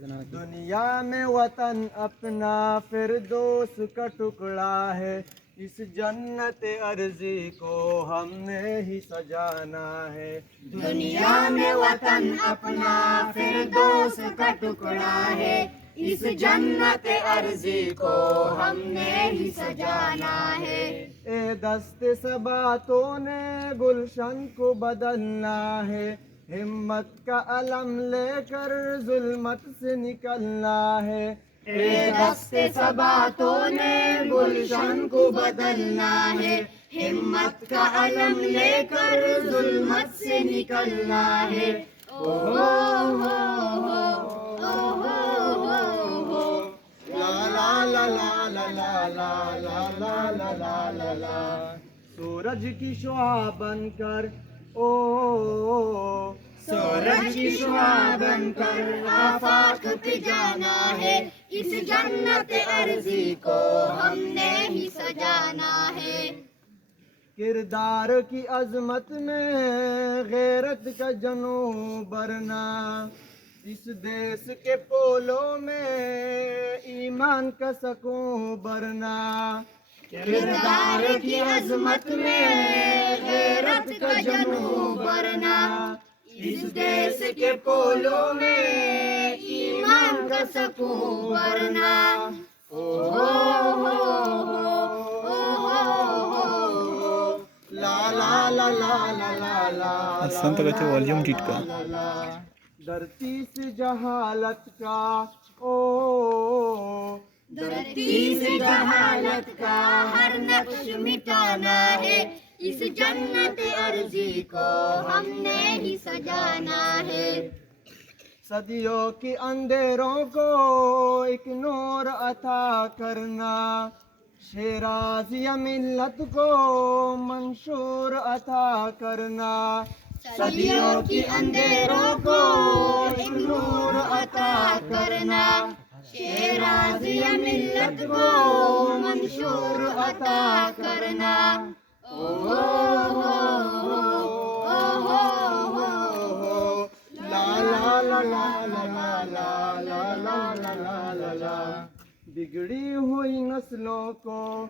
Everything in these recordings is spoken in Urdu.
دنیا میں وطن اپنا فردوس کا ٹکڑا ہے، اس جنت عرضی کو ہم نے ہی سجانا ہے۔ دنیا میں وطن اپنا فردوس کا ٹکڑا ہے، اس جنت عرضی کو ہم نے ہی سجانا ہے۔ اے دست صبا نے گلشن کو بدلنا ہے، ہمت کا علم لے کر ظلمت سے نکلنا ہے۔ اے دست صبا نے گلشن کو بدلنا ہے، ہمت کا علم لے کر ظلمت سے نکلنا ہے۔ او ہو ہو ہو، او ہو ہو ہو، لا لا لا لا لا لا لا لا لا لا لا لا لا۔ سورج کی شعاع بن کر سورج کی شعاع بن کر آفاق پہ جانا ہے، اس جنت عرضی کو ہم نے ہی سجانا ہے۔ کردار کی عظمت میں غیرت کا جنوں برنا، اس دیس کے پولوں میں ایمان کا سکون برنا۔ کردار کی عظمت میں غیرت کا جنوں برنا، اس دیس کے پولوں میں ایمان کا سکون برنا۔ او ہو ہو ہو، او ہو ہو، لا لا لا لا لا لا لا۔ Asante kati volume টিটকা। دھرتی سے جہالت کا دھرتی سے جہالت کا ہر نقش مٹانا ہے، اس جنت عرضی کو ہم نے ہی سجانا ہے۔ صدیوں کی اندھیروں کو ایک نور عطا کرنا، شیرازی ملت کو منشور عطا کرنا۔ صدیوں کی اندھیروں کو ایک نور عطا کرنا، شیرازی ملت کو منشور عطا کرنا۔ او ہو ہو ہو، او ہو ہو، لا لا لا لا لا لا لا لا لا لا لا لا۔ بگڑی ہوئی نسلوں کو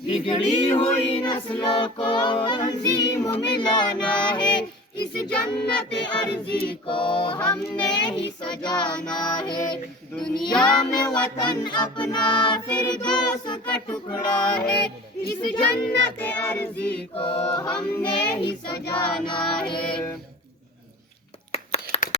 بگڑی ہوئی نسلوں کو تنظیم میں لانا ہے، اس جنت عرضی کو ہم نے ہی سجانا ہے۔ دنیا میں وطن اپنا فردوس کا ٹکڑا ہے، اس جنت عرضی کو ہم نے ہی سجانا ہے۔